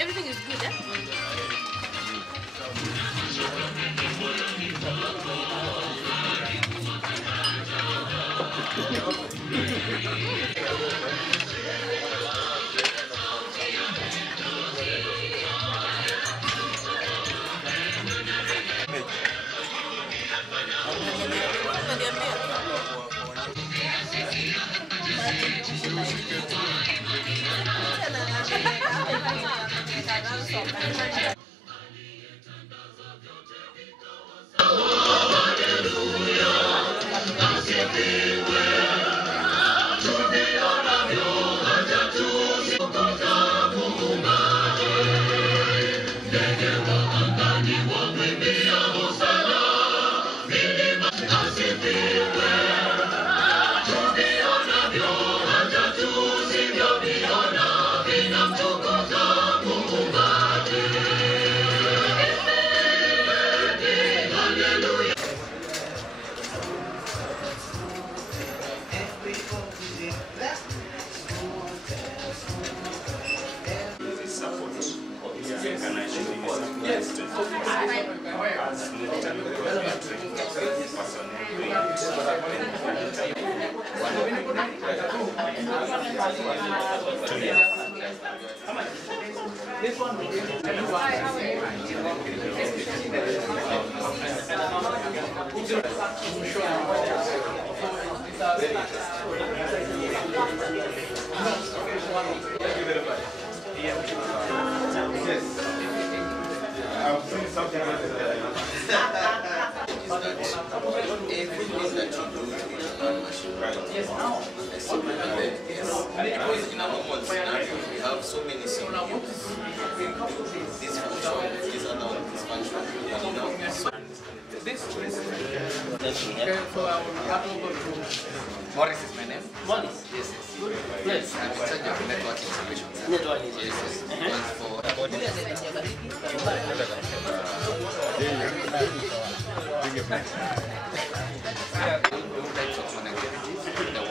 Everything is good, eh? We have so many scenarios. This function is another dysfunction. Morris is my name. Morris? Yes, yes. I'm in charge of network integration. Network integration. Yes, the wired connectivity, the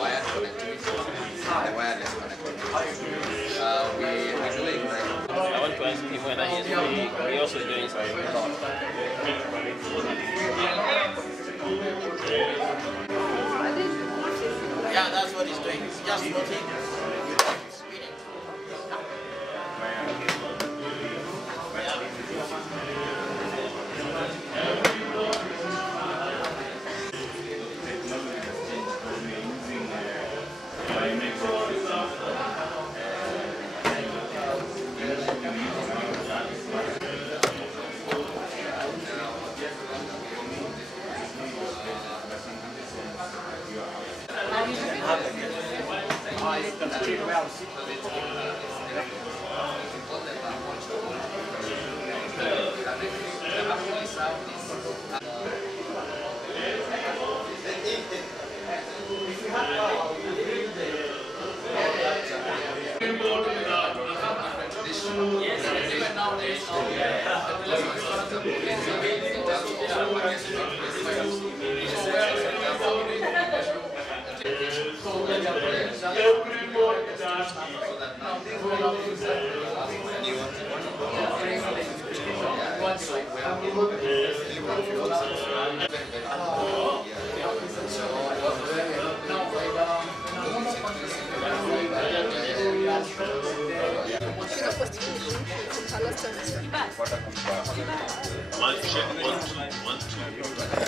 wireless connectivity. We're doing I want to ask him whether he's also doing something. Yeah, that's what he's doing. He's just looking.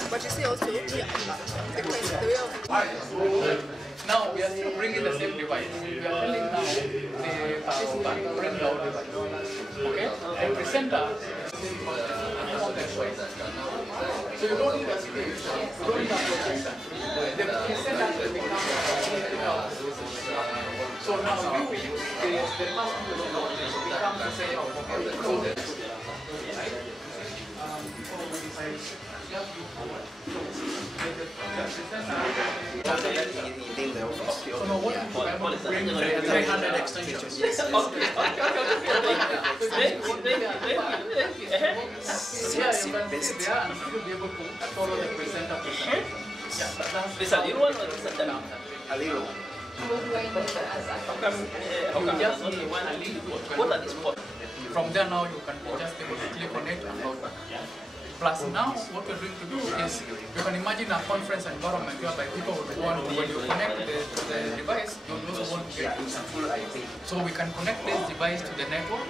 But you see also, yeah, the way of Now we are still bringing the same device. We are telling now the participant bring our device. Okay? The presenter on the device. So you don't need a stage. You don't need a projection. The presenter will become so now we will use the mass to become the same. Right? In the office. So now what is bring 300 extensions. Yeah, you can see there and you will be able to follow the presenter. Yeah, that's Is a little one or is it A little. you just need a link. What are these for? From there now you can just immediately connect and log back. Plus now what we're going to do is you can imagine a conference environment whereby people would want to, when you connect the device, you also want to get full IP. So we can connect this device to the network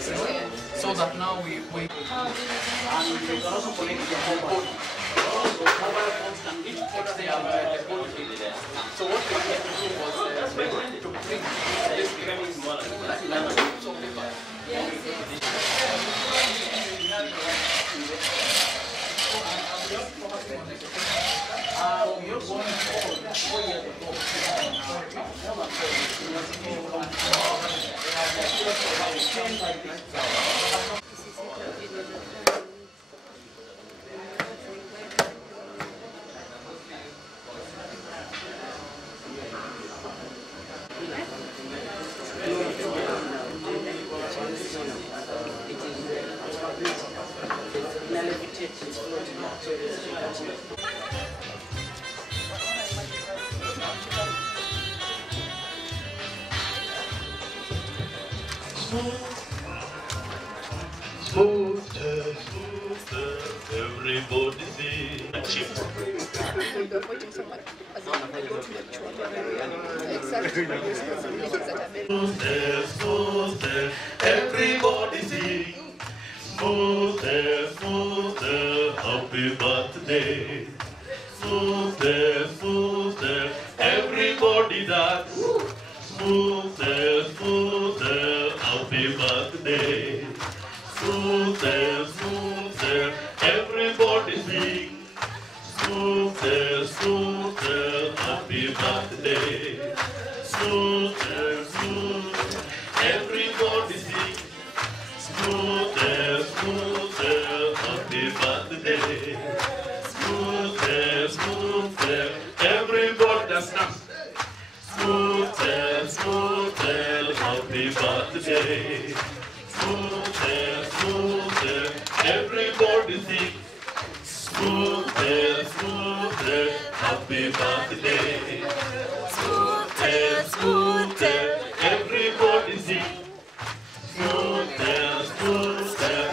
so that now we and you can also connect your mobile phone. Mobile phones can each put the phone. So what we had to do was to bring this piece of paper. Smoothtel, everybody see. You're waiting so much as if they go to the exactly the responsibilities that are made. Smoothtel, everybody see. Smoothtel, happy birthday. Smoothtel, everybody dance. Smoothtel, happy birthday. Smoothtel, everybody sing. Smoothtel, happy birthday. Smoothtel, everybody sing. Smoothtel, happy birthday. Smoothtel, everybody dance. Smoothtel, happy birthday. Smoothtel, everybody sing. Smoothtel, happy birthday. Smoothtel, everybody sing. Smoothtel,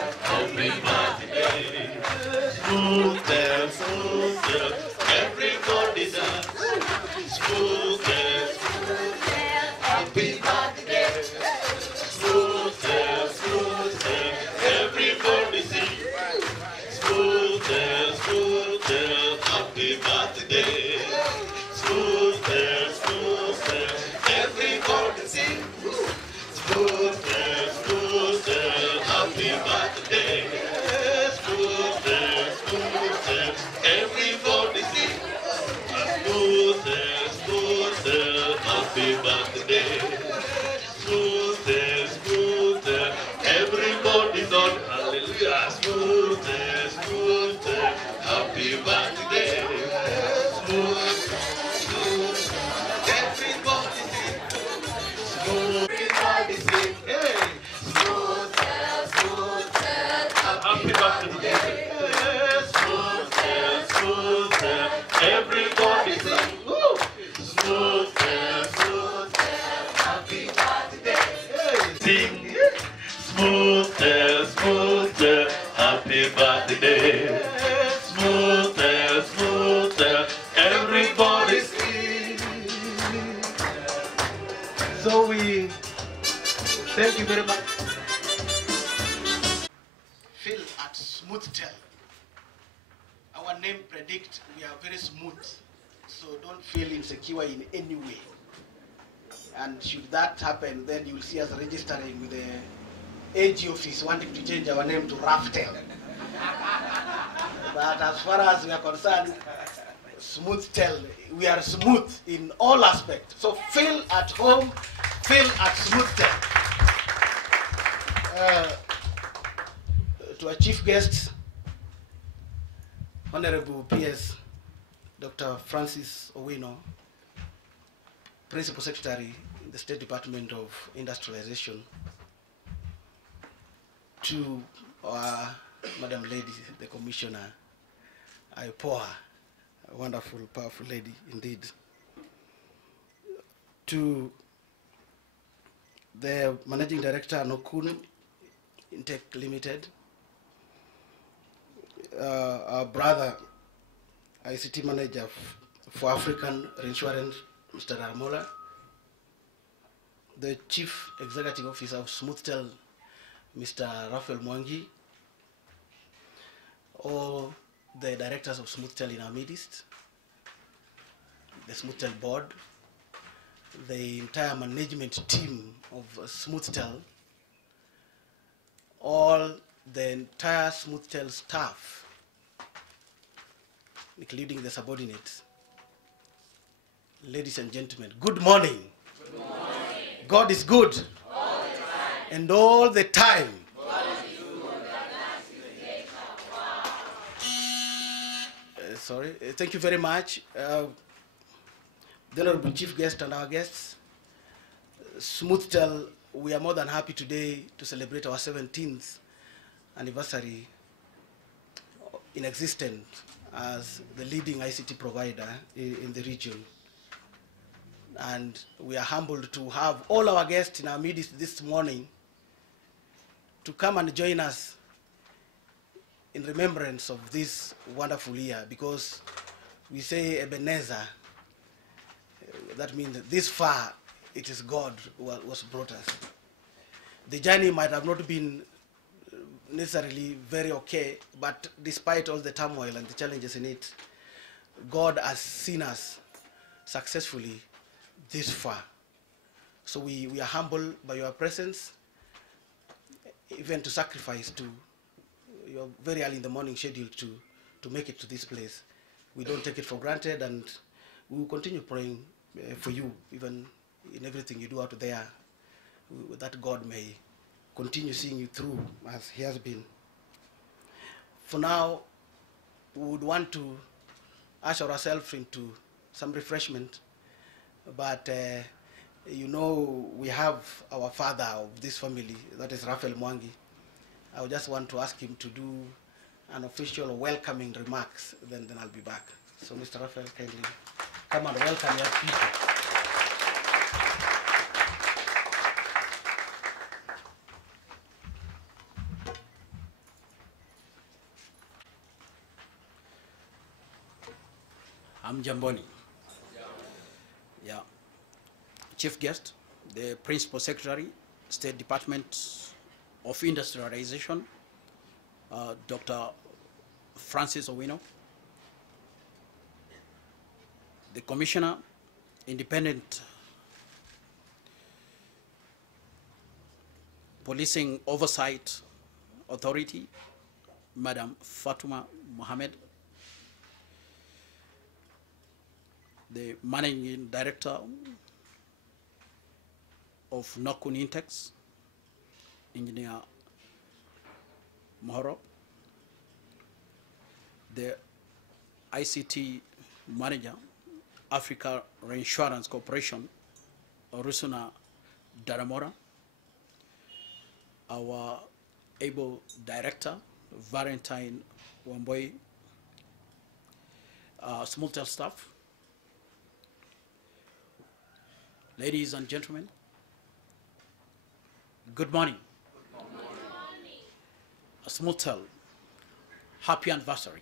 happy birthday. Smoothtel, everybody dance. Smoothtel, happy birthday. Smoothtel, everybody sing. Smoothtel, happy birthday. Smoothtel, everybody sing. Smoothtel, happy birthday. Smoothtel, everybody sing. Smoothtel, happy birthday. Smoothtel, everybody's on hallelujah. Smoothtel, happy birthday. Smoothtel, everybody sing. Everybody sing. Hey. Smoothtel, happy birthday. Smoothtel, everybody sing. Woo. Smoothtel, happy birthday. Sing. Smoothtel, happy birthday. Smoothtel, everybody sing. So we thank you very much. Feel at Smoothtel. Our name predicts we are very smooth. So don't feel insecure in any way. And should that happen, then you will see us registering with the AG office wanting to change our name to Raftel. But as far as we are concerned, Smoothtel, we are smooth in all aspects. So feel at home, feel at Smoothtel. To our chief guests, Honorable PS Dr. Francis O.Owino, Principal Secretary in the State Department of Industrialization, to our Madam Lady, the Commissioner, Aipoa, a wonderful, powerful lady indeed, to the Managing Director, Nokun Intake Limited, our brother, ICT Manager for African Reinsurance, Mr. Ramola, the Chief Executive Officer of Smoothtel, Mr. Raphael Mwangi, all the directors of Smoothtel in our midst, the Smoothtel board, the entire management team of Smoothtel, all the entire Smoothtel staff, including the subordinates. Ladies and gentlemen, good morning. Good morning. God is good. All the time. And all the time. God is good. Sorry. Thank you very much. The Honorable Chief Guest and our guests. Smoothtel, we are more than happy today to celebrate our 17th anniversary in existence as the leading ICT provider in the region. And we are humbled to have all our guests in our midst this morning to come and join us in remembrance of this wonderful year, because we say Ebenezer, that means this far it is God who was brought us. The journey might have not been necessarily very okay, but despite all the turmoil and the challenges in it, God has seen us successfully this far. So we are humbled by your presence, even to sacrifice to your very early in the morning schedule to make it to this place. We don't take it for granted, and we will continue praying for you, even in everything you do out there, that God may continue seeing you through as he has been. For now, we would want to usher ourselves into some refreshment, but you know, we have our father of this family, that is Raphael Mwangi. I would just want to ask him to do an official welcoming remarks, then I'll be back. So Mr. Raphael, kindly come and welcome your people. I'm Jamboni. Yeah. Chief guest, the Principal Secretary, State Department of Industrialization, Dr. Francis O'Owino, the Commissioner, Independent Policing Oversight Authority, Madam Fatuma Mohammed, the Managing Director of Nokun Intex, Engineer Mohoro, the ICT Manager, Africa Reinsurance Corporation, Orusuna Daramora, our able Director, Valentine Wamboi, Smoothtel staff, ladies and gentlemen, good morning. Good morning. Smoothtel, happy anniversary.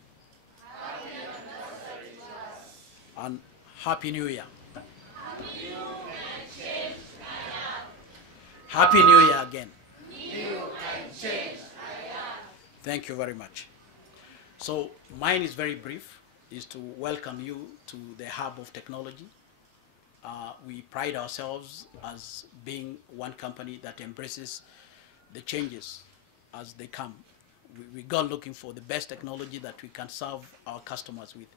Happy anniversary to us. And Happy New Year. Happy New and change Happy New Year again. New and change. Thank you very much. So mine is very brief. is to welcome you to the hub of technology. We pride ourselves as being one company that embraces the changes as they come. We go looking for the best technology that we can serve our customers with.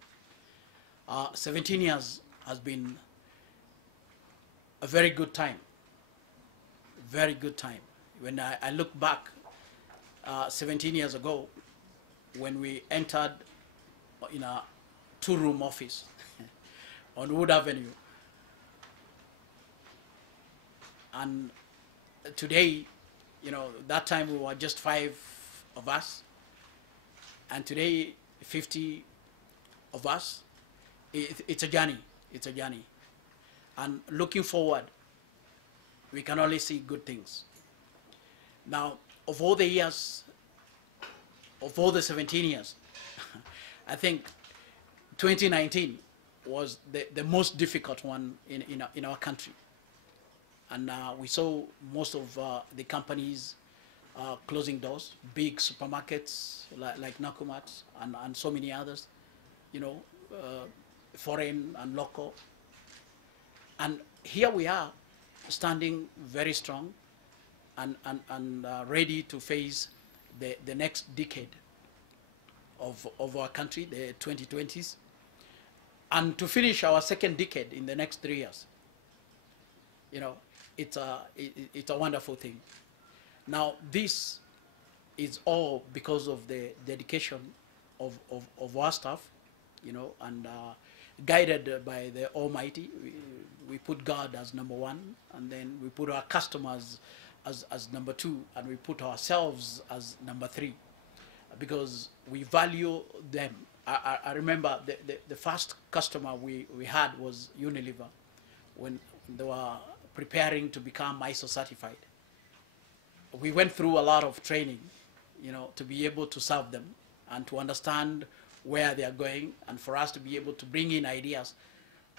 17 years has been a very good time, very good time. When I look back 17 years ago, when we entered in a two-room office on Wood Avenue, and today, you know, that time we were just 5 of us, and today 50 of us. It's a journey, it's a journey. And looking forward, we can only see good things. Now, of all the years, of all the 17 years, I think 2019 was the most difficult one in our country. And we saw most of the companies closing doors, big supermarkets like Nakumat and so many others, you know, foreign and local. And here we are, standing very strong and ready to face the next decade of our country, the 2020s, and to finish our second decade in the next 3 years. You know, it's a wonderful thing. Now, this is all because of the dedication of our staff, you know, and guided by the Almighty. We put God as number 1, and then we put our customers as number 2, and we put ourselves as number 3, because we value them. I remember the first customer we had was Unilever, when they were preparing to become ISO certified. We went through a lot of training, you know, to be able to serve them and to understand where they are going, and for us to be able to bring in ideas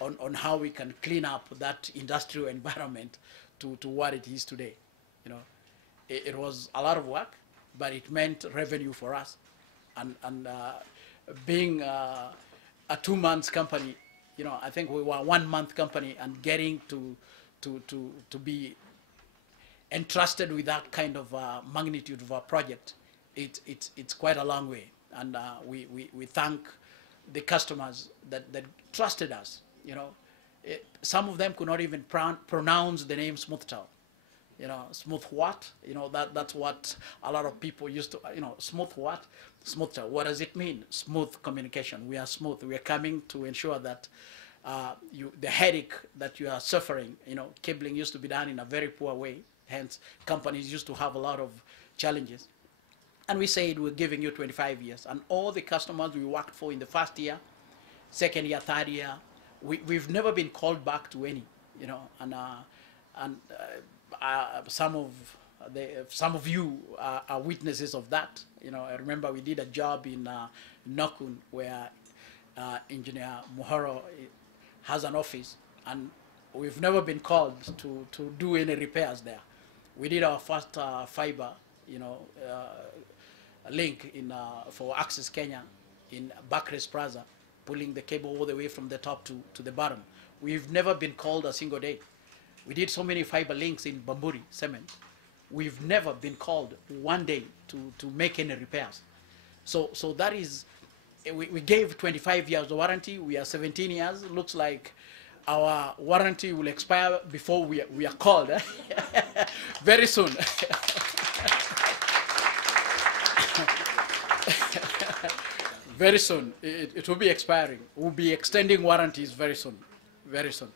on how we can clean up that industrial environment to what it is today. You know, it was a lot of work, but it meant revenue for us. And being a 2 months company, you know, I think we were a 1 month company, and getting to be entrusted with that kind of magnitude of a project, it's quite a long way. And we thank the customers that trusted us. You know, some of them could not even pronounce the name Smoothtel. You know, smooth what? You know, that's what a lot of people used to, you know, smooth what? Smoothtel. What does it mean? Smooth communication. We are smooth. We are coming to ensure that the headache that you are suffering, you know, cabling used to be done in a very poor way. Hence, companies used to have a lot of challenges. And we said we're giving you 25 years. And all the customers we worked for in the first year, second year, third year, we've never been called back to any, you know. And some of you are witnesses of that. You know, I remember we did a job in Nokun, where Engineer Muhoro has an office, and we've never been called to do any repairs there. We did our first fiber, you know, link for Access Kenya in Bakres Plaza, pulling the cable all the way from the top to the bottom. We've never been called a single day. We did so many fiber links in Bamburi Cement. We've never been called one day to make any repairs. So that is, we gave 25 years of warranty. We are 17 years. Looks like our warranty will expire before we are called. Very soon. Very soon. It will be expiring. We'll be extending warranties very soon. Very soon.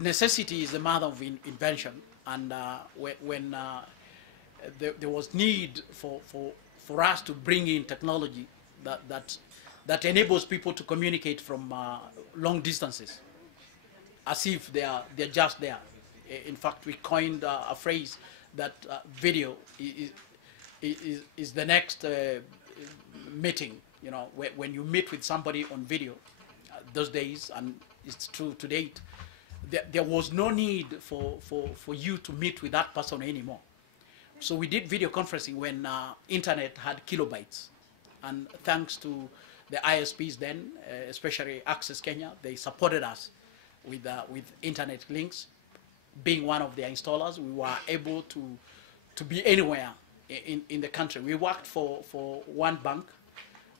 Necessity is the mother of invention. And when there was need for us to bring in technology that enables people to communicate from long distances, as if they're just there. In fact, we coined a phrase that video is the next meeting. You know, when you meet with somebody on video, those days, and it's true to date, there was no need for you to meet with that person anymore. So we did video conferencing when internet had kilobytes, and thanks to the ISPs then, especially Access Kenya, they supported us with internet links. Being one of their installers, we were able to be anywhere in the country. We worked for one bank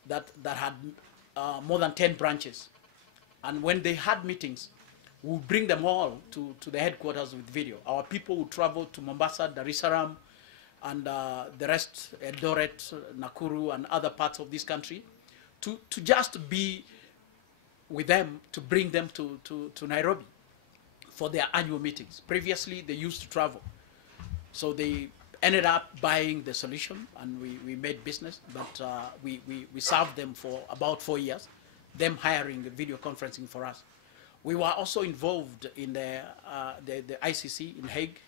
that had more than 10 branches. And when they had meetings, we would bring them all to the headquarters with video. Our people would travel to Mombasa, Dar es Salaam, and the rest, Eldoret, Nakuru, and other parts of this country, to just be with them, to bring them to Nairobi for their annual meetings. Previously, they used to travel. So they ended up buying the solution, and we made business, but we served them for about 4 years, them hiring video conferencing for us. We were also involved in the ICC in Hague,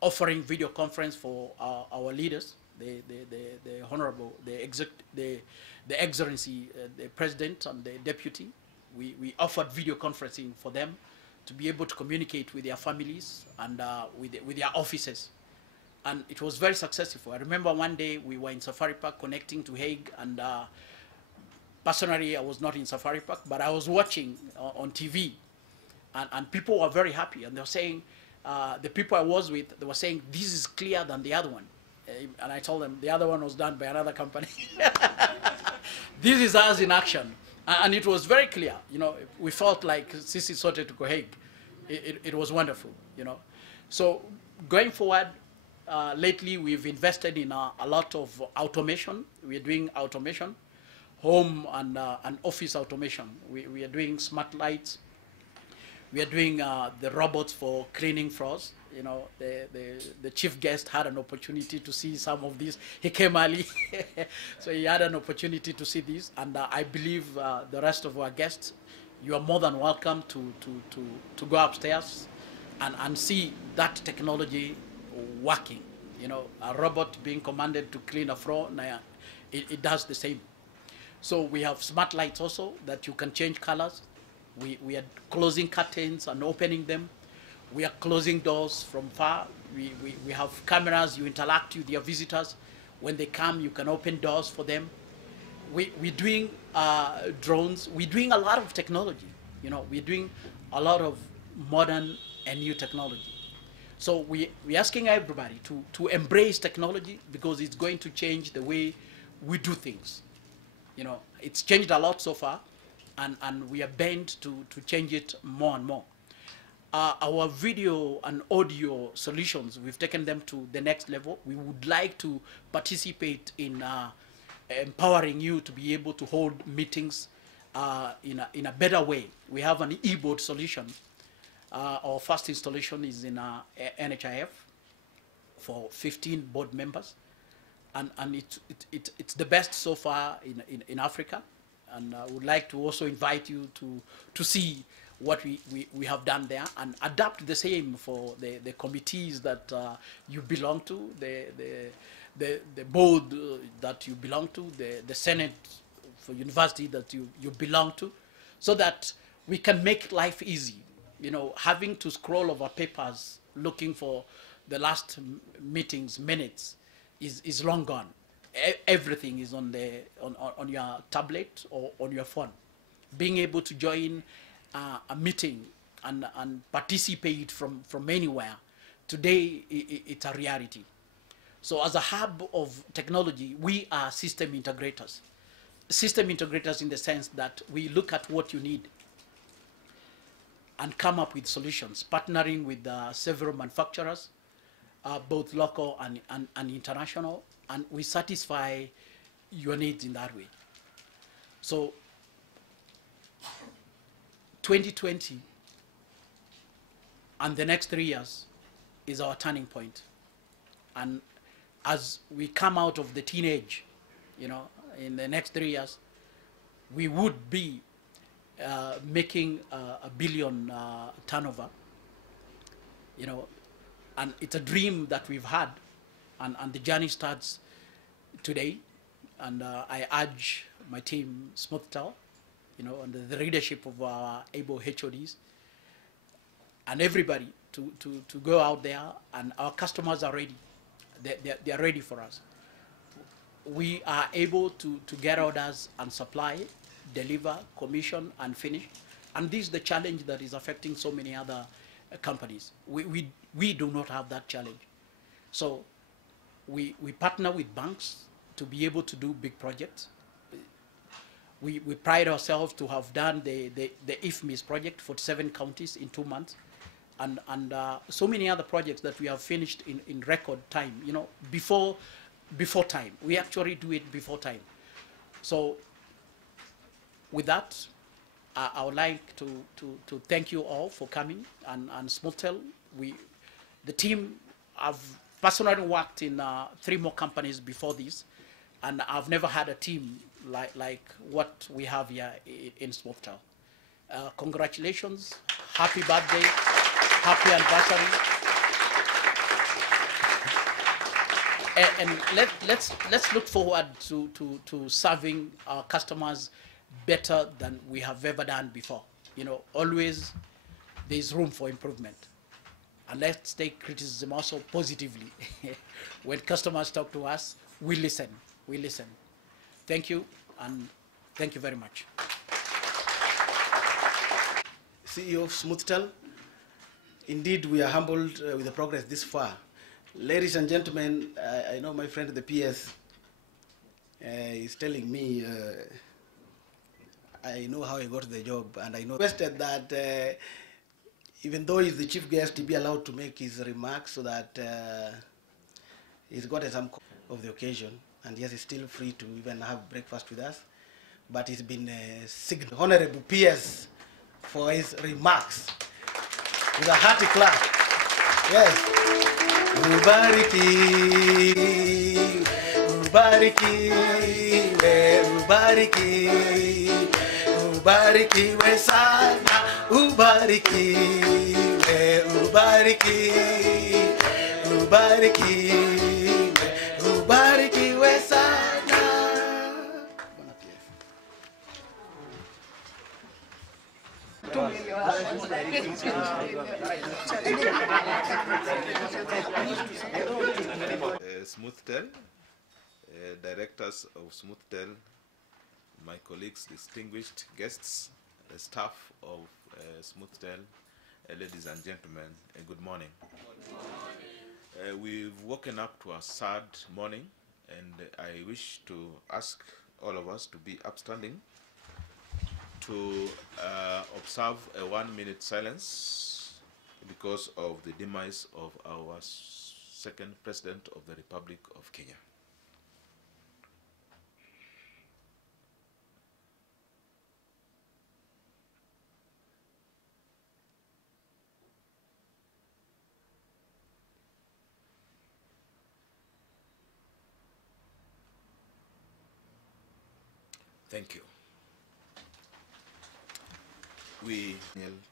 offering video conference for our leaders, the honorable, the excellency, the president and the deputy. We offered video conferencing for them to be able to communicate with their families and with their offices. And it was very successful. I remember one day we were in Safari Park connecting to Hague, and personally I was not in Safari Park, but I was watching on TV, and people were very happy, and they were saying, the people I was with, they were saying, this is clearer than the other one. And I told them the other one was done by another company. This is us in action. And it was very clear, you know, we felt like Sisi Sote to Hague. It was wonderful, you know. So going forward, lately we've invested in a lot of automation. We're doing automation, home and office automation. We are doing smart lights. We are doing the robots for cleaning floors. You know, the chief guest had an opportunity to see some of these. He came early, so he had an opportunity to see these. And I believe the rest of our guests, you are more than welcome to go upstairs and see that technology working. You know, a robot being commanded to clean a floor, it does the same. So we have smart lights also that you can change colors. We are closing curtains and opening them. We are closing doors from far. We have cameras. You interact with your visitors. When they come, you can open doors for them. We're doing drones. We're doing a lot of technology. You know, we're doing a lot of modern and new technology. So we're asking everybody to embrace technology, because it's going to change the way we do things. You know, it's changed a lot so far, and we are bent to change it more and more. Our video and audio solutions, we've taken them to the next level. We would like to participate in empowering you to be able to hold meetings in a better way. We have an e-board solution. Our first installation is in NHIF for 15 board members, and it's the best so far in Africa. And I would like to also invite you to see what we have done there, and adapt the same for the committees that you belong to, the board that you belong to, the Senate for university that you belong to, so that we can make life easy. You know, having to scroll over papers looking for the last meeting's minutes is long gone. Everything is on your tablet or on your phone. Being able to join a meeting and participate from anywhere, today it's a reality. So as a hub of technology, we are system integrators. System integrators in the sense that we look at what you need and come up with solutions, partnering with several manufacturers, both local and international, and we satisfy your needs in that way. So 2020 and the next 3 years is our turning point. And as we come out of the teenage, you know, in the next 3 years, we would be making a billion turnover, you know, and it's a dream that we've had, and the journey starts today. And I urge my team, Smoothtel, you know, under the leadership of our able HODs, and everybody to go out there, and our customers are ready. They are ready for us. we are able to get orders and supply, deliver, commission, and finish. And this is the challenge that is affecting so many other companies. We do not have that challenge. So we partner with banks to be able to do big projects. We pride ourselves to have done the IFMIS project for 7 counties in 2 months, and so many other projects that we have finished in record time, you know, before time. We actually do it before time. So with that, I would like to thank you all for coming, and Smoothtel. The team, I've personally worked in 3 more companies before this, and I've never had a team like what we have here in Smoothtel. Congratulations, happy birthday, happy anniversary. And let's look forward to serving our customers better than we have ever done before. You know, always there's room for improvement. And let's take criticism also positively. When customers talk to us, we listen. We listen. Thank you, and thank you very much. CEO of Smoothtel, indeed we are humbled with the progress this far. Ladies and gentlemen, I know my friend the PS is telling me I know how he got the job, and I know requested that even though he's the chief guest, he be allowed to make his remarks so that he's gotten some of the occasion, and yes, he's still free to even have breakfast with us. But he's been signaled. Honorable PS for his remarks with a hearty clap. Yes. Ubariki, ubariki, ubariki, ubariki we sana, ubariki, ubariki, ubariki, ubariki we sana. Smoothtel, directors of Smoothtel, my colleagues, distinguished guests, the staff of Smoothtel, ladies and gentlemen, good morning. We've woken up to a sad morning, and I wish to ask all of us to be upstanding to observe a 1-minute silence because of the demise of our second President of the Republic of Kenya. Thank you.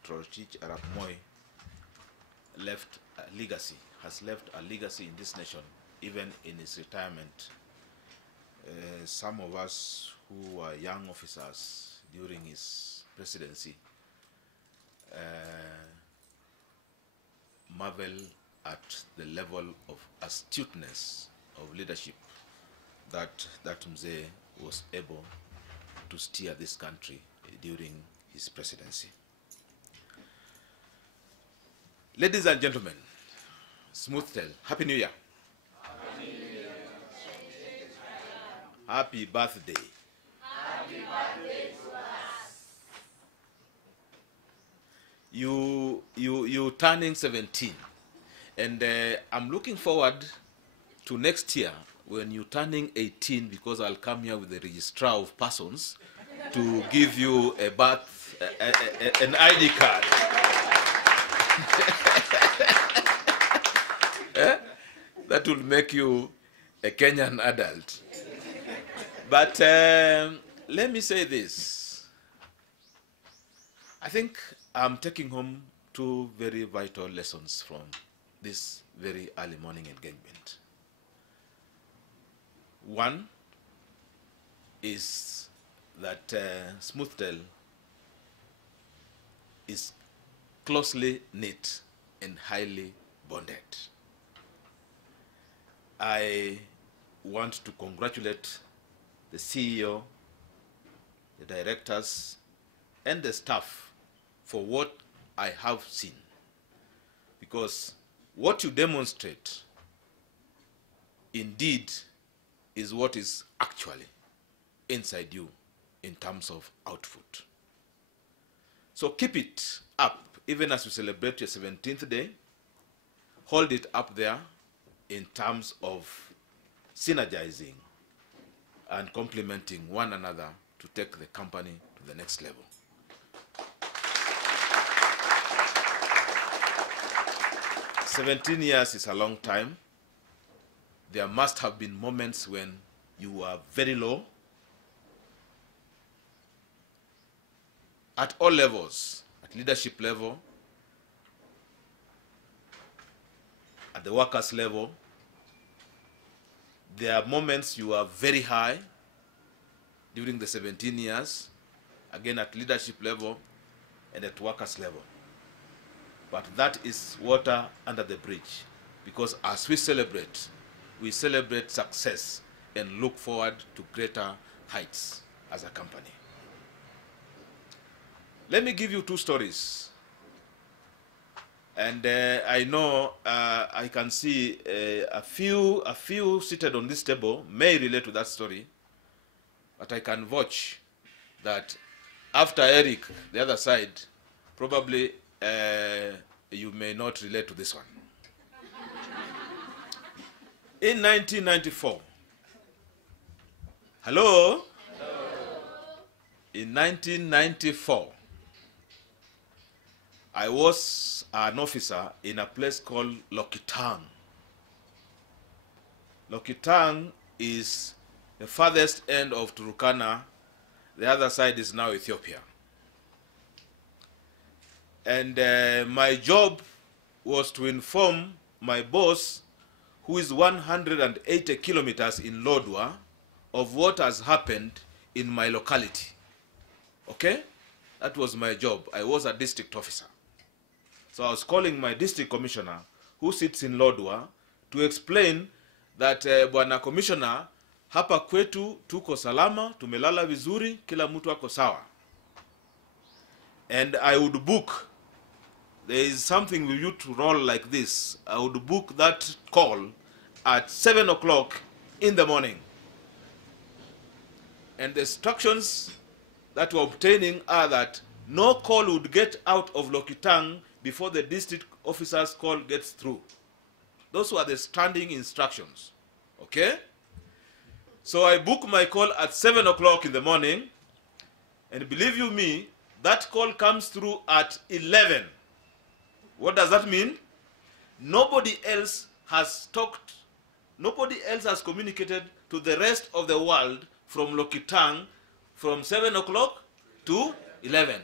Trochich Arap Moi left a legacy, has left a legacy in this nation, even in his retirement. Some of us who were young officers during his presidency marvel at the level of astuteness of leadership that Mzee was able to steer this country during his presidency. Ladies and gentlemen, Smoothtel, Happy New Year. Happy New Year. Happy birthday. Happy birthday to us. You turning 17, and I'm looking forward to next year when you're turning 18, because I'll come here with the registrar of persons to give you a birth, an ID card. That will make you a Kenyan adult. But let me say this. I think I'm taking home 2 very vital lessons from this very early morning engagement. One is that Smoothtel is closely knit and highly bonded. I want to congratulate the CEO, the directors, and the staff for what I have seen. Because what you demonstrate indeed is what is actually inside you in terms of output. So keep it up, even as you celebrate your 17th day. Hold it up there in terms of synergizing and complementing one another to take the company to the next level. "17 years is a long time. There must have been moments when you were very low. At all levels, at leadership level, at the workers' level, there are moments you are very high during the 17 years, again at leadership level and at workers' level. But that is water under the bridge, because as we celebrate success and look forward to greater heights as a company. Let me give you two stories. And I know I can see a few seated on this table may relate to that story, but I can vouch that after Eric, the other side, probably you may not relate to this one. In 1994, hello? In 1994, I was an officer in a place called Lokitang. Lokitang is the farthest end of Turkana. The other side is now Ethiopia. And my job was to inform my boss, who is 180 kilometers in Lodwar, of what has happened in my locality. Okay? That was my job. I was a district officer. So I was calling my district commissioner, who sits in Lodwar, to explain that, Bwana Commissioner, hapa kwetu tuko salama, tumelala vizuri, kila mtu ako sawa. And I would book, there is something we used to roll like this. I would book that call at 7 o'clock in the morning. And the instructions that we're obtaining are that no call would get out of Lokitang before the district officer's call gets through. Those were the standing instructions. Okay? So I book my call at 7 o'clock in the morning, and believe you me, that call comes through at 11. What does that mean? Nobody else has talked, nobody else has communicated to the rest of the world from Lokitang from 7 o'clock to 11.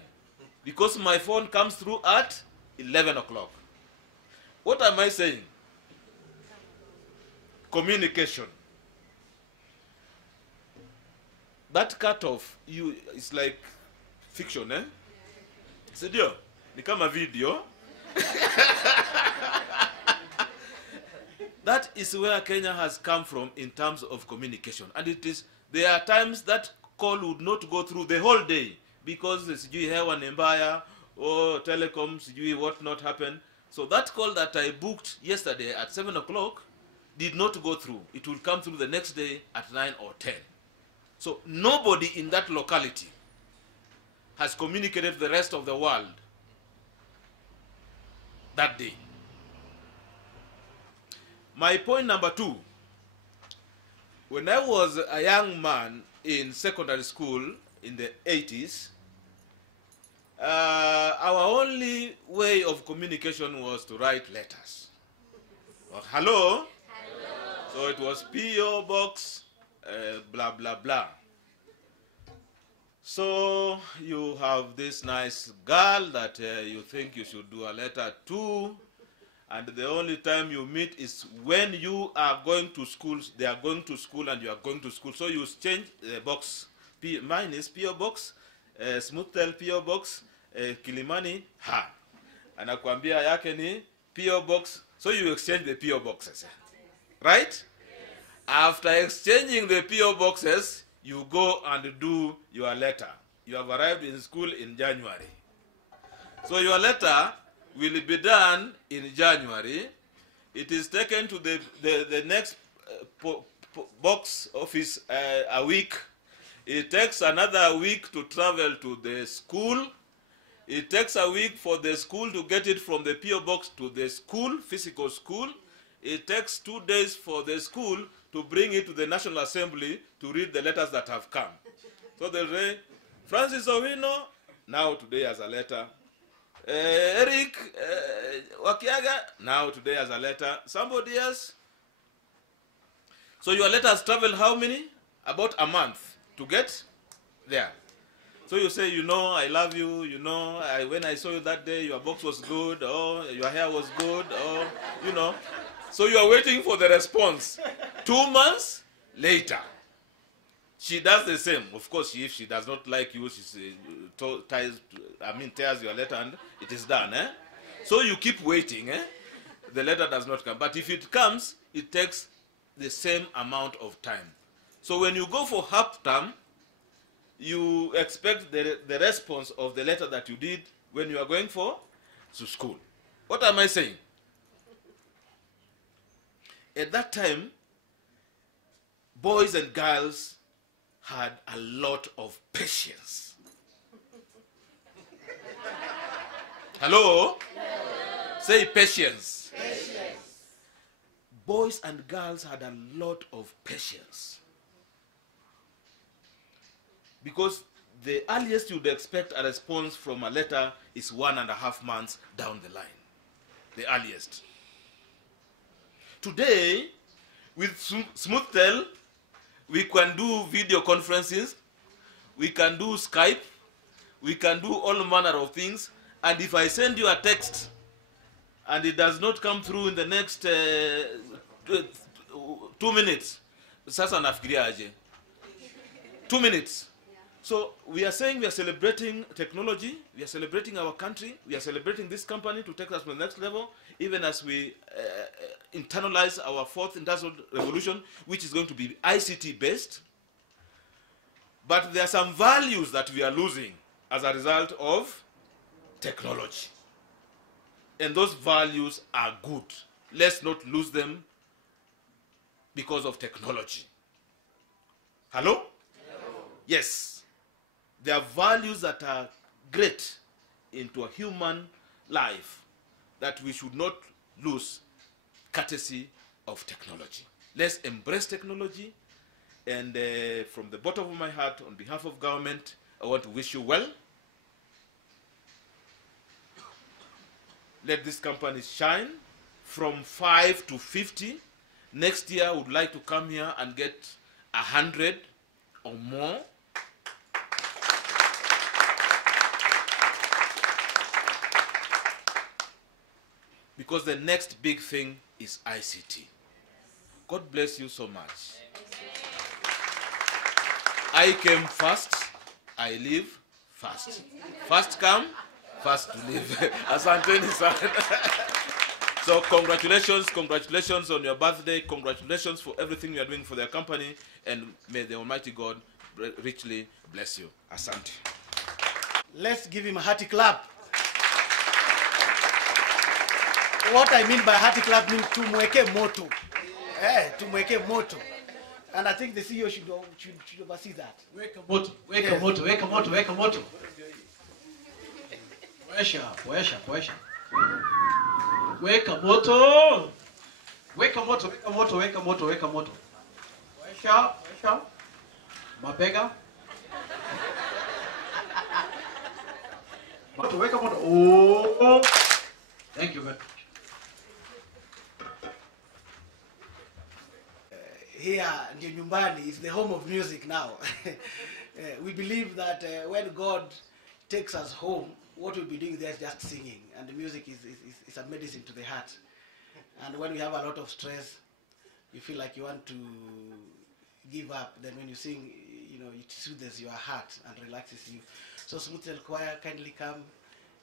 Because my phone comes through at 11 o'clock. What am I saying? Communication. That cutoff, it's like fiction, eh? Sedio, ni kama video. That is where Kenya has come from in terms of communication. And it is, there are times that call would not go through the whole day because sijui hewa ni mbaya or telecom sijui what not happened. So that call that I booked yesterday at 7 o'clock did not go through. It will come through the next day at 9 or 10. So nobody in that locality has communicated to the rest of the world that day. My point number 2, when I was a young man in secondary school in the 80s, our only way of communication was to write letters. Well, hello? Hello? So it was P.O. Box, blah, blah, blah. So you have this nice girl that you think you should do a letter to, and the only time you meet is when you are going to school, they are going to school and you are going to school. So you change the box. Mine is P.O. Box, Smoothtel P.O. Box, Kilimani, ha. Anakuambia yake ni P.O. Box. So you exchange the P.O. boxes. Right? Yes. After exchanging the PO boxes, you go and do your letter. You have arrived in school in January. So your letter will be done in January. It is taken to the next box office a week. It takes another week to travel to the school. It takes a week for the school to get it from the PO box to the school, physical school. It takes 2 days for the school to bring it to the National Assembly to read the letters that have come. So they'll say, Francis Owino, now today has a letter. Eric Wakiaga, now today has a letter. Somebody else. So your letters travel how many? About a month to get there. So you say, you know, I love you, you know, when I saw you that day, your box was good, or your hair was good, or, you know. So you are waiting for the response. 2 months later, she does the same. Of course, if she does not like you, she tears your letter and it is done. So you keep waiting. The letter does not come. But if it comes, it takes the same amount of time. So when you go for half term, you expect the response of the letter that you did when you are going to school. What am I saying? At that time, boys and girls had a lot of patience. Hello? Say patience. Boys and girls had a lot of patience. Because the earliest you'd expect a response from a letter is 1.5 months down the line. The earliest. Today, with Smoothtel, we can do video conferences, we can do Skype, we can do all manner of things, and if I send you a text and it does not come through in the next 2 minutes, sasa nafikiria aje? 2 minutes. So we are saying we are celebrating technology, we are celebrating our country, we are celebrating this company to take us to the next level, even as we internalize our 4th industrial revolution, which is going to be ICT based. But there are some values that we are losing as a result of technology. And those values are good. Let's not lose them because of technology. Hello? Hello. Yes. There are values that are great into a human life that we should not lose courtesy of technology. Let's embrace technology, and from the bottom of my heart, on behalf of government, I want to wish you well. Let this company shine from 5 to 50. Next year, I would like to come here and get 100 or more. Because the next big thing is ICT. God bless you so much. I came first, I live fast. First come, first to live. Asanteni sana. So congratulations on your birthday. Congratulations for everything you are doing for their company. And may the Almighty God richly bless you. Asante. Let's give him a hearty clap. What I mean by hearty clap means tumweke moto. Tumweke moto. And I think the CEO should oversee that. Weka moto, weka moto, weka moto, weka moto. Poesha. Weka moto. Weka moto, weka moto, weka moto, weka moto. Poesha. Mabega. Moto, weka moto. Oh. Thank you very much. Here, ndio nyumbani is the home of music now. We believe that when God takes us home, what we'll be doing there is just singing, and the music is a medicine to the heart. And when we have a lot of stress, you feel like you want to give up, then when you sing, you know, it soothes your heart and relaxes you. So Smoothtel Choir, kindly come,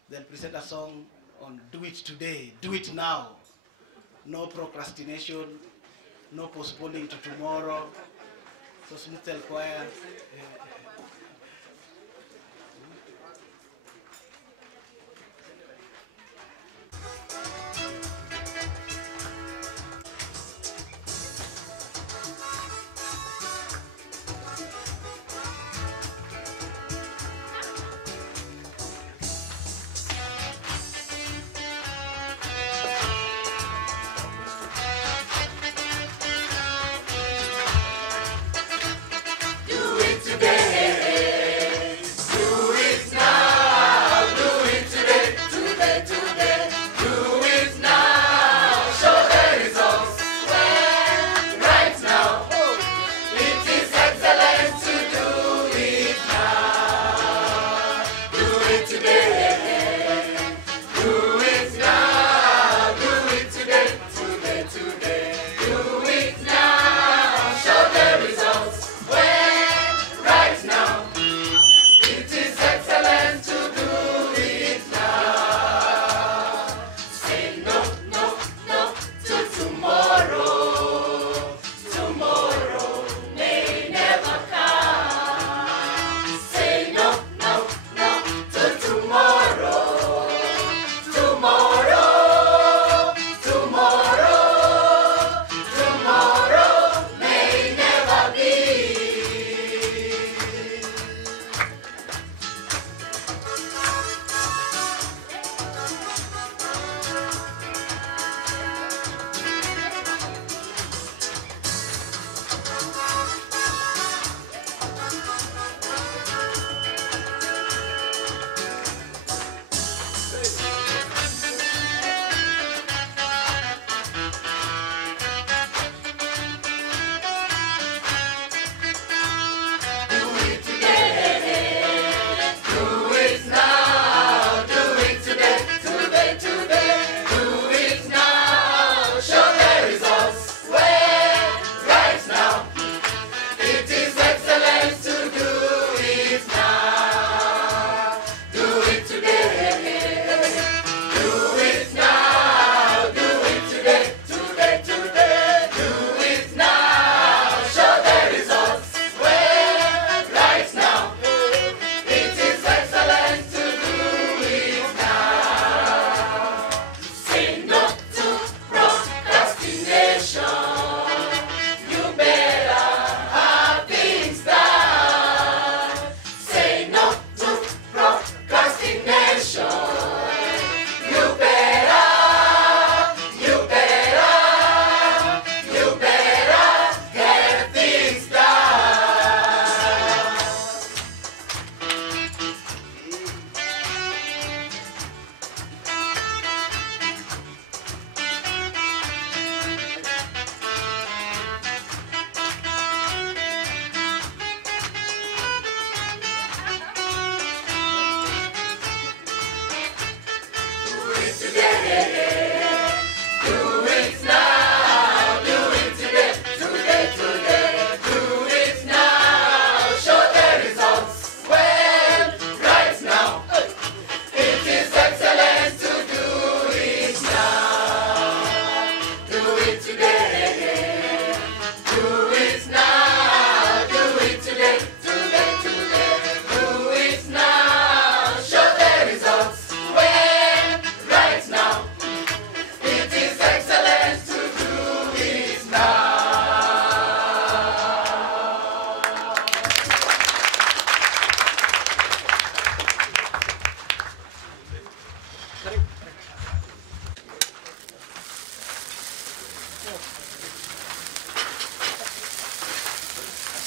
then present a song on Do It Today, Do It Now. No procrastination. no postponing to tomorrow. So Smoothtel Choir.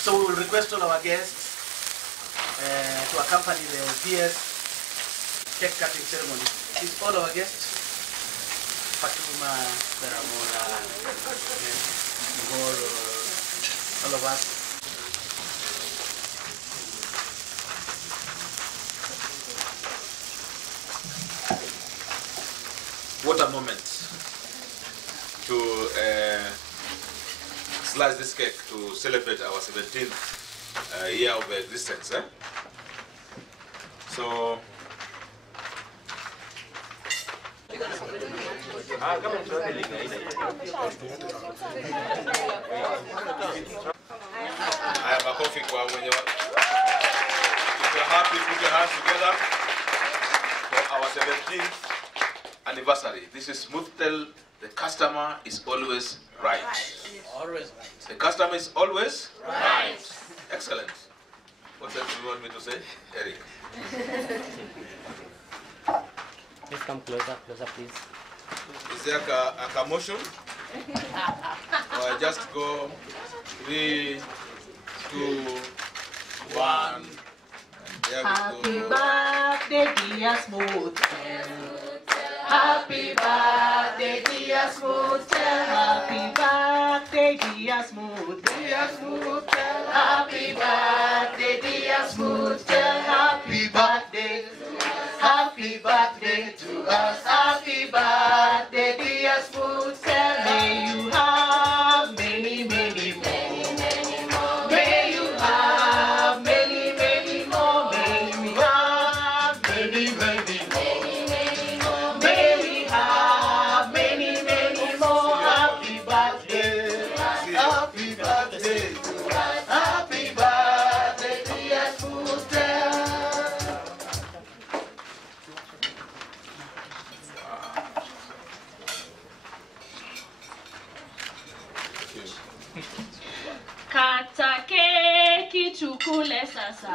So we will request all our guests to accompany the PS cake cutting ceremony. Please, all our guests, Fatuma, Saramola, Ngoro, all of us. What a moment to slice this cake to celebrate our 17th year of existence. Eh? So I have a coffee kwa when you're happy, put your hands together for our 17th anniversary. This is Smoothtel. The customer is always right. Always right. The customer is always right. Excellent. What else do you want me to say, Eric? Please come closer, please. Is there a commotion? Or I just go 3, 2, 1. There we go. Birthday, dear Smoothtel. Happy birthday, dear Smoothtel. Happy birthday, dear Smoothtel. Happy birthday, dear Smoothtel. Happy birthday. Happy birthday to us. Happy birthday, dear Smoothtel. May you have many, many more. May you have many, many more. May you have many, many more. May we have many, many more. Happy birthday. Happy birthday to us. Happy birthday, dear Smoothtel. Kata keki tukule sasa.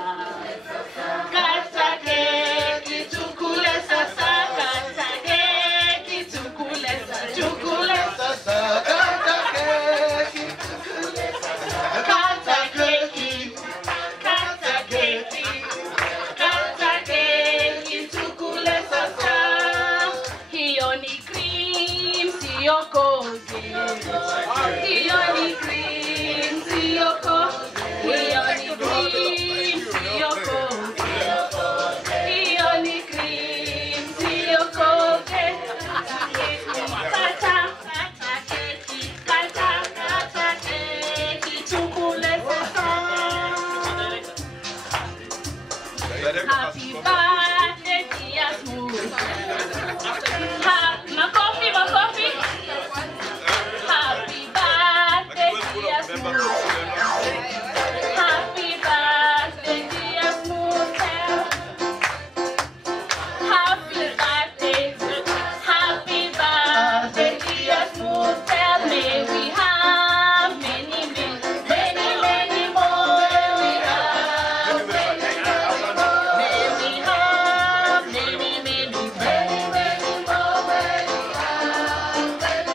Kata keki tukule sasa. Kata keki tukule sasa. Tukule sasa. Kata keki tukule sasa. Kata keki. Kata keki. kata keki tukule sasa. Hiyo ni cream, siyo koge. Hiyo ni cream, siyo koge. Hiyo ni cream, siyo koge. Hiyo ni cream, siyo koge. Kata keki, kata keki tukule sasa. Happy birthday, dear Smoothtel. Makofi, makofi. Happy birthday, dear Smoothtel. Happy birthday, dear Smoothtel. Happy birthday, dear Smoothtel. May we have many, many, many more. May we have many, may we have many, many, many, many more. May we have.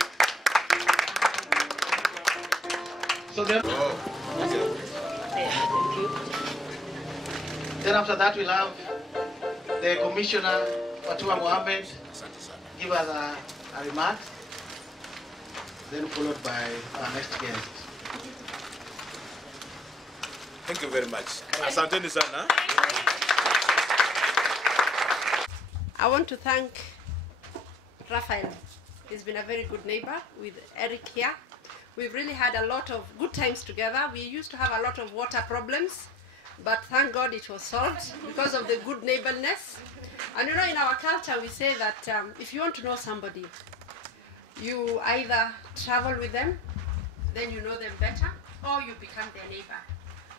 So then after that we'll have the Commissioner Fatua Mohammed give us a remark, then followed by our next guest. Thank you very much. Asanteni sana. I want to thank Raphael. He's been a very good neighbor with Eric here. We've really had a lot of good times together. We used to have a lot of water problems, but thank God it was solved because of the good neighborness. And you know, in our culture, we say that if you want to know somebody, you either travel with them, then you know them better, or you become their neighbor.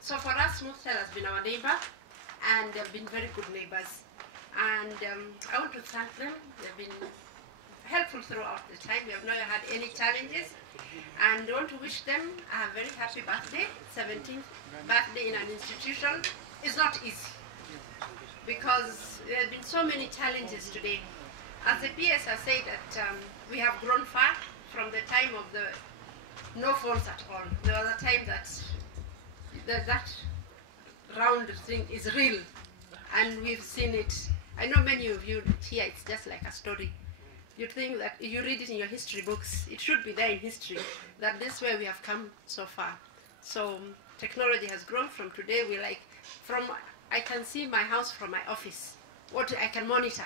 So for us, Smoothtel has been our neighbor, and they've been very good neighbors. And I want to thank them. They've been helpful throughout the time. We have never had any challenges. And I want to wish them a very happy birthday. 17th birthday in an institution is not easy, because there have been so many challenges today. As the PS has said that we have grown far from the time of the no phones at all. There was a time that that round thing is real, and we've seen it. I know many of you here, it's just like a story. You think that if you read it in your history books, it should be there in history, that this way we have come so far. So technology has grown. From today, I can see my house from my office. I can monitor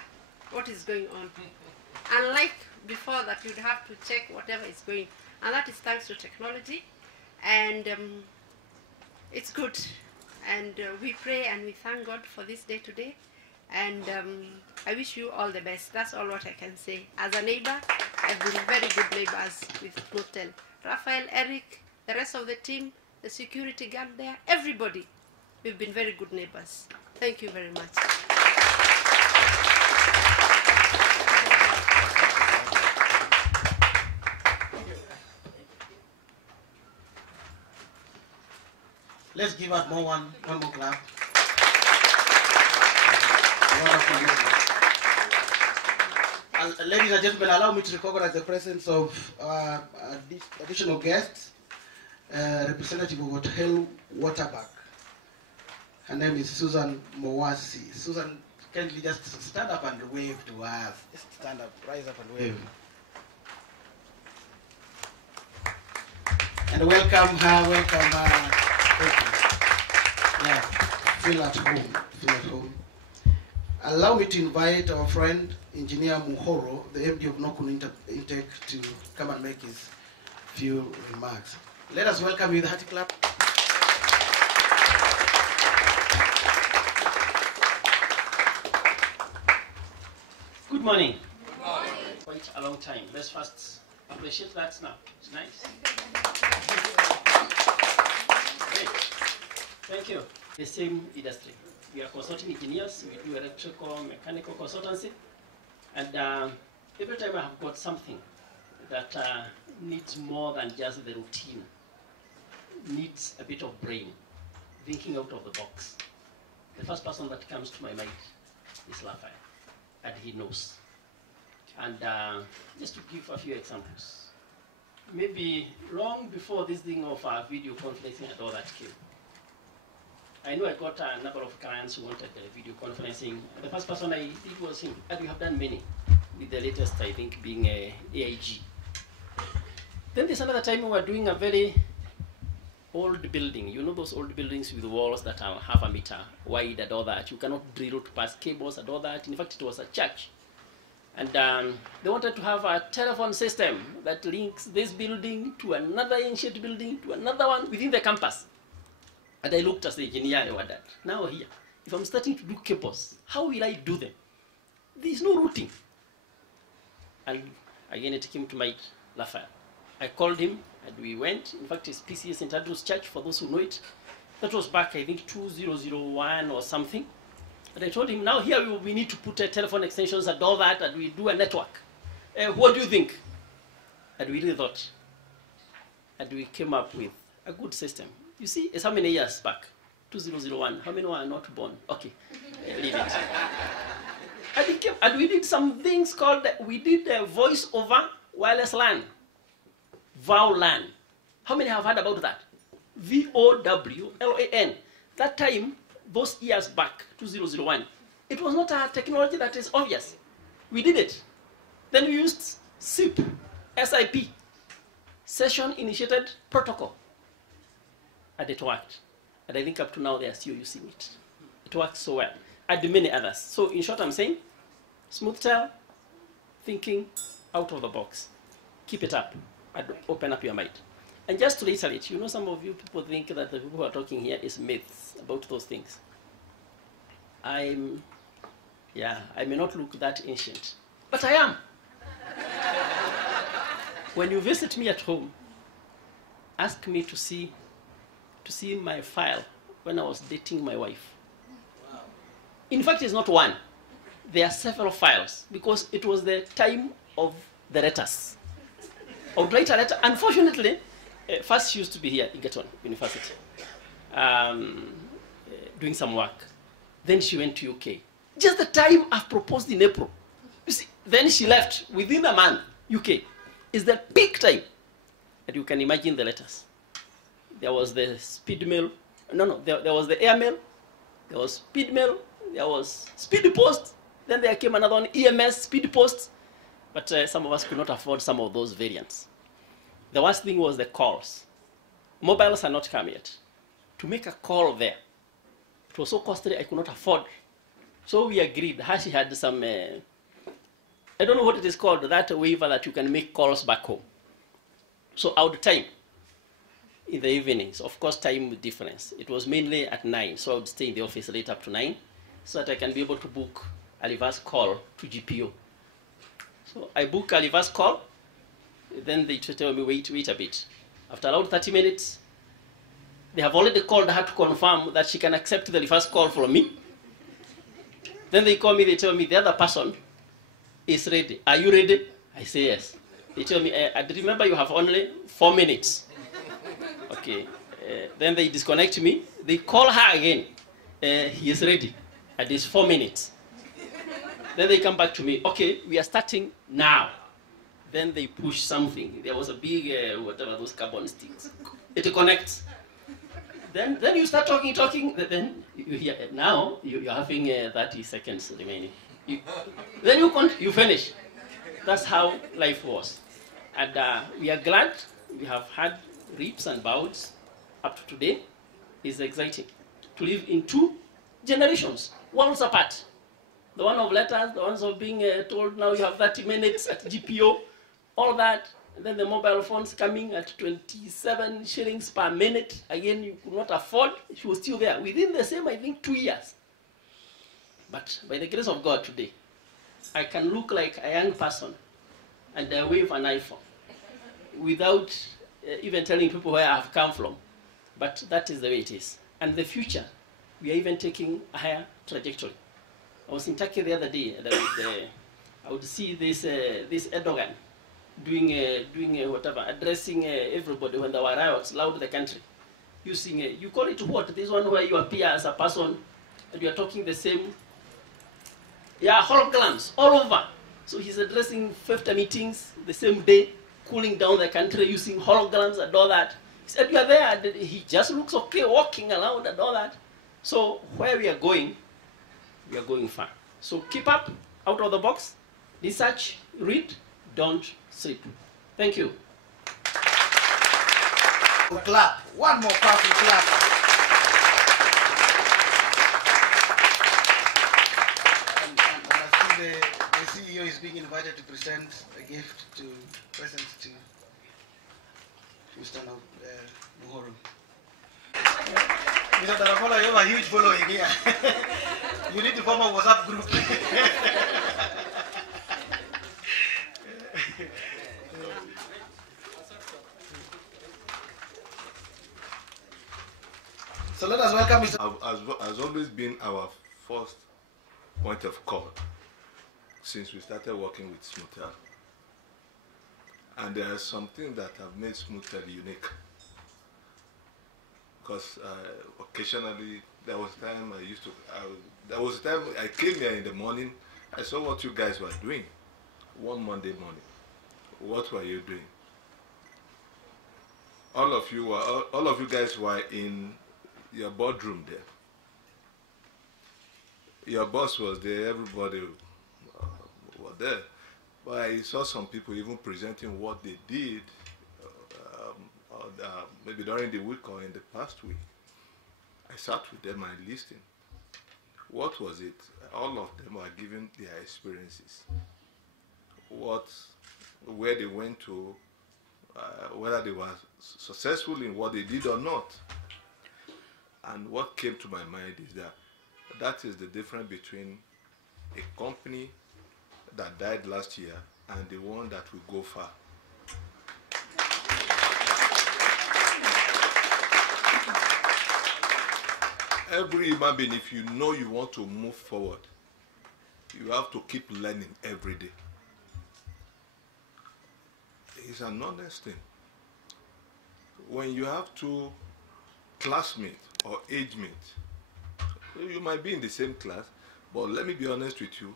what is going on. Unlike before that, you'd have to check whatever is going. And that is thanks to technology. And it's good. And we pray and we thank God for this day today. And I wish you all the best. That's all what I can say. As a neighbor, I've been very good neighbors with Smoothtel. Raphael, Eric, the rest of the team, the security guard there, everybody. We've been very good neighbors. Thank you very much. Let's give us one more clap. Ladies and gentlemen, allow me to recognize the presence of additional guests, representative of Hotel Waterback. Her name is Susan Mowasi. Susan, can you just stand up and wave to us? Just stand up, rise up and wave. And welcome her, welcome her. Yeah, feel at home, feel at home. Allow me to invite our friend, Engineer Muhoro, the MD of Nokun Intake, to come and make his few remarks. Let us welcome you with a hearty clap. Good morning. Good morning. Quite a long time. Let's first appreciate that now. It's nice. Great. Thank you. The same industry. We are consulting engineers. We do electrical, mechanical consultancy. And every time I have got something that needs more than just the routine, needs a bit of brain, thinking out of the box, the first person that comes to my mind is Raphael. And he knows. And just to give a few examples, maybe long before this thing of video conferencing and all that came, I know I got a number of clients who wanted video conferencing. The first person I did was him, and we have done many, with the latest, I think, being AIG. Then there's another time we were doing a very old building. You know those old buildings with walls that are half a meter wide and all that. You cannot drill to pass cables and all that. In fact, it was a church. And they wanted to have a telephone system that links this building to another ancient building to another one within the campus. And I looked as the engineer and I wondered, now here, if I'm starting to do cables, how will I do them? There's no routing. And again, it came to my Raphael. I called him and we went. In fact, it's PCS St. Andrew's Church, for those who know it. That was back, I think, 2001 or something. And I told him, now here we need to put telephone extensions and all that, and we do a network. What do you think? And we really thought. And we came up with a good system. You see, it's how many years back? 2001. How many were not born? Okay, leave it. And we did some things called, we did voice over wireless LAN. VOW LAN. How many have heard about that? VOWLAN. That time, those years back, 2001, it was not a technology that is obvious. We did it. Then we used SIP, SIP, Session Initiated Protocol. And it worked. And I think up to now they are still using it. It works so well. And many others. So in short, I'm saying, Smoothtel, thinking out of the box. Keep it up and open up your mind. And just to reiterate, you know, some of you people think that the people who are talking here is myths about those things. I may not look that ancient, but I am. When you visit me at home, ask me to see my file when I was dating my wife. Wow. In fact, it's not one. There are several files because it was the time of the letters. I would write a letter. Unfortunately, first she used to be here in Egerton University, doing some work. Then she went to UK. Just the time I've proposed in April. You see, then she left within a month. UK is the peak time. And you can imagine the letters. There was the speed mail. There was the air mail. There was speed mail. There was speed post. Then there came another one, EMS, speed post. But some of us could not afford some of those variants. The worst thing was the calls. Mobiles had not come yet. To make a call there, it was so costly I could not afford. So we agreed. She had some, I don't know what it is called, that waiver that you can make calls back home. So I would time in the evenings. Of course, time difference. It was mainly at 9, so I would stay in the office late up to 9. so that I can be able to book a reverse call to GPO. So I book a reverse call, then they tell me, wait a bit. After around 30 minutes, they have already called her to confirm that she can accept the reverse call from me. Then they call me, they tell me the other person is ready. Are you ready? I say yes. They tell me, I remember you have only 4 minutes. Okay. Then they disconnect me. They call her again. He is ready. And it's 4 minutes. Then they come back to me. Okay, we are starting now. Then they push something. There was a big, whatever, those carbon sticks. It connects. Then you start talking. Then you hear, now you're having 30 seconds remaining. Then you finish. That's how life was. And we are glad we have had leaps and bounds up to today. It's exciting to live in 2 generations, worlds apart. The one of letters, the ones of being told now you have 30 minutes at GPO, all that. And then the mobile phones coming at 27 shillings per minute. Again, you could not afford. She was still there within the same, I think, 2 years. But by the grace of God today, I can look like a young person and wave an iPhone without even telling people where I have come from. But that is the way it is. And the future, we are even taking a higher trajectory. I was in Turkey the other day, and I would see this Erdogan doing whatever, addressing everybody when there were riots, loud the country, using, you call it what? This one where you appear as a person and you are talking the same, holograms all over. So he's addressing 50 meetings the same day, cooling down the country using holograms and all that. He said, you are there, and he just looks okay walking around and all that. So where we are going far. So keep up, out of the box, research, read, don't sleep. Thank you. Clap. One more powerful clap. And I see the CEO is being invited to present a gift to Mr. Muhoro. Mr. Tarafola, you have a huge following here. You need to form a WhatsApp group. So let us welcome Mr. Has always been our first point of call since we started working with Smoothtel. And there are some things that have made Smoothtel unique. Because occasionally there was a time I came here in the morning, I saw what you guys were doing one Monday morning. What were you doing? All of you guys were in your boardroom there. Your boss was there, everybody was there. But I saw some people even presenting what they did maybe during the week or in the past week. I sat with them and listened. What was it? All of them were giving their experiences. Where they went to, whether they were successful in what they did or not. And what came to my mind is that is the difference between a company that died last year and the one that will go far. Every human being, if you know you want to move forward, you have to keep learning every day. It's an honest thing. When you have 2 classmates or age mates, you might be in the same class, but let me be honest with you,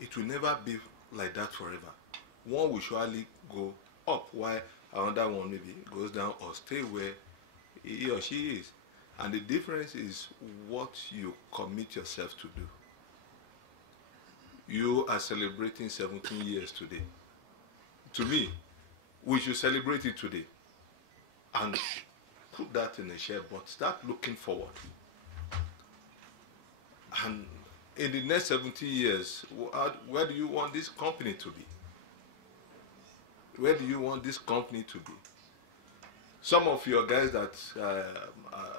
it will never be like that forever. One will surely go up while another one maybe goes down or stay where he or she is. And the difference is what you commit yourself to do. You are celebrating 17 years today. To me, we should celebrate it today and put that in a share, but start looking forward. And in the next 70 years, where do you want this company to be? Where do you want this company to be? Some of your guys that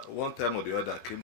one time or the other came